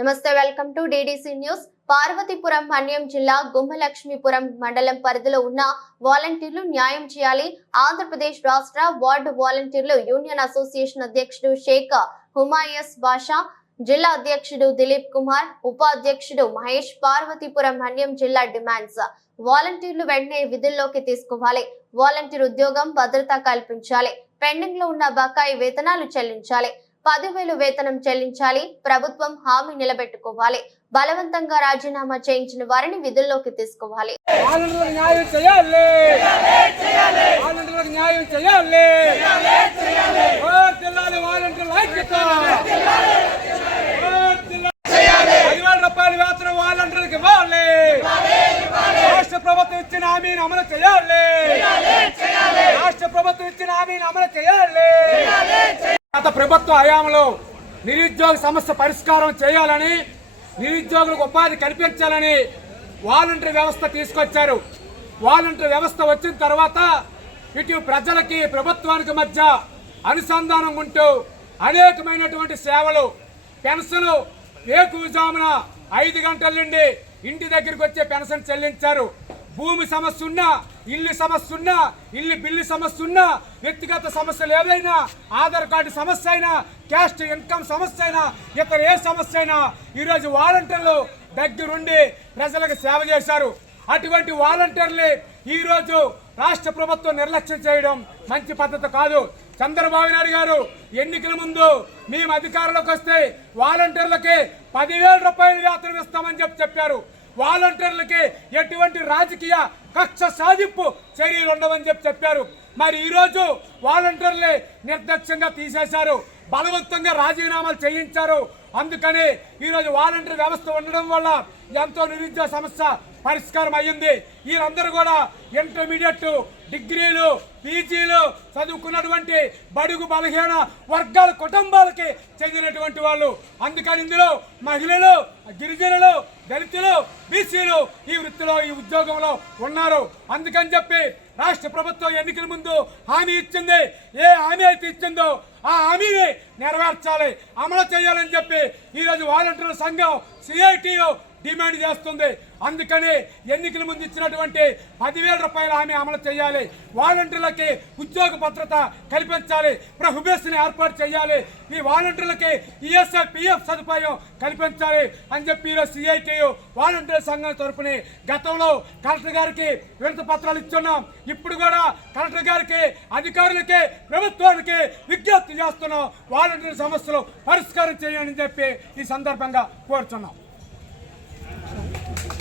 నమస్తే, welcome to DDC news. Parvathipuram Manyam జిల్లా గుమ్మలక్ష్మీపురం మండలం పరిధిలో ఉన్న వాలంటీర్లు న్యాయం చేయాలి. ఆంధ్రప్రదేశ్ రాష్ట్ర వార్డు వాలంటీర్లు యూనియన్ అసోసియేషన్ అధ్యక్షుడు షేక్ హుమాయస్ బాషా, జిల్లా అధ్యక్షుడు దిలీప్ కుమార్, ఉపాధ్యక్షుడు మహేష్. పార్వతీపురం మన్యం జిల్లా డిమాండ్స్: వాలంటీర్లు వెంటనే విధుల్లోకి తీసుకోవాలి. వాలంటీర్ ఉద్యోగం భద్రత కల్పించాలి. పెండింగ్ లో ఉన్న బకాయి వేతనాలు చెల్లించాలి. 10,000 వేతనం చెల్లించాలి. ప్రభుత్వం హామీ నిలబెట్టుకోవాలి. బలవంతంగా రాజీనామా చేయించిన వారిని విధుల్లోకి తీసుకోవాలి. రాష్ట్ర ప్రభుత్వం ఇచ్చిన హామీని అమలు చేయాలి. రాష్ట్ర ప్రభుత్వం ఇచ్చిన హామీని అమలు చేయాలి. గత ప్రభుత్వ హయాంలో నిరుద్యోగ సమస్య పరిష్కారం చేయాలని, నిరుద్యోగులకు ఉపాధి కల్పించాలని వాలంటీర్ వ్యవస్థ తీసుకొచ్చారు. వాలంటీర్ వ్యవస్థ వచ్చిన తర్వాత ఇటు ప్రజలకి ప్రభుత్వానికి మధ్య అనుసంధానం ఉంటూ అనేకమైనటువంటి సేవలు, పెన్షన్ వేకువజామున 5 గంటల నుండి ఇంటి దగ్గరికి వచ్చే పెన్షన్ చెల్లించారు. భూమి సమస్య ఉన్నా, ఇల్లు సమస్య ఉన్నా, ఇల్లు బిల్లు సమస్య ఉన్నా, వ్యక్తిగత సమస్యలు ఏదైనా, ఆధార్ కార్డు సమస్య అయినా, క్యాస్ట్ ఇన్కమ్ సమస్య అయినా, ఇతర ఏ సమస్య అయినా ఈరోజు వాలంటీర్లు దగ్గరుండి ప్రజలకు సేవ చేశారు. అటువంటి వాలంటీర్లు ఈరోజు రాష్ట్ర ప్రభుత్వం నిర్లక్ష్యం చేయడం మంచి పద్ధతి కాదు. చంద్రబాబు నాయుడు గారు ఎన్నికల ముందు మేము అధికారంలోకి వస్తే వాలంటీర్లకి 10,000 రూపాయలు వేతనం ఇస్తామని చెప్పారు. వాలంటీర్లకి ఎటువంటి రాజకీయ కక్ష సాధింపు చర్యలు ఉండవని చెప్పారు. మరి ఈరోజు వాలంటీర్లు నిర్లక్ష్యంగా తీసేశారు, బలవంతంగా రాజీనామాలు చేయించారు. అందుకని ఈరోజు వాలంటీర్ వ్యవస్థ ఉండడం వల్ల ఎంతో నిరుద్యోగ సమస్య పరిష్కారం అయ్యింది. వీళ్ళందరూ కూడా ఇంటర్మీడియట్, డిగ్రీలు, పీజీలు చదువుకున్నటువంటి బడుగు బలహీన వర్గాల కుటుంబాలకి చెందినటువంటి వాళ్ళు. అందుకని ఇందులో మహిళలు, గిరిజనులు, దళితులు, బీసీలు ఈ వృత్తిలో, ఈ ఉద్యోగంలో ఉన్నారు. అందుకని చెప్పి రాష్ట్ర ప్రభుత్వం ఎన్నికల ముందు హామీ ఇచ్చింది. ఏ హామీ అయితే ఇచ్చిందో ఆ హామీని నెరవేర్చాలి, అమలు చేయాలని చెప్పి ఈరోజు వాలంటీర్ల సంఘం సిఐటియు డిమాండ్ చేస్తుంది. అందుకని ఎన్నికల ముందు ఇచ్చినటువంటి 10,000 రూపాయల హామీ అమలు చేయాలి. వాలంటీర్లకి ఉద్యోగ భద్రత కల్పించాలి. ప్రొహిబిషన్ ఏర్పాటు చేయాలి. ఈ వాలంటీర్లకి ఈఎస్ఐ, పిఎఫ్ సదుపాయం కల్పించాలి అని చెప్పి ఈరోజు సిఐటియు వాలంటీర్ సంఘం తరఫున గతంలో కలెక్టర్ గారికి వినతి పత్రాలు ఇస్తున్నాం. ఇప్పుడు కూడా కలెక్టర్ గారికి, అధికారులకి, ప్రభుత్వానికి విజ్ఞప్తి చేస్తున్నాం. వాలంటీర్ సమస్యలు పరిష్కారం చేయాలని చెప్పి ఈ సందర్భంగా కోరుతున్నాం.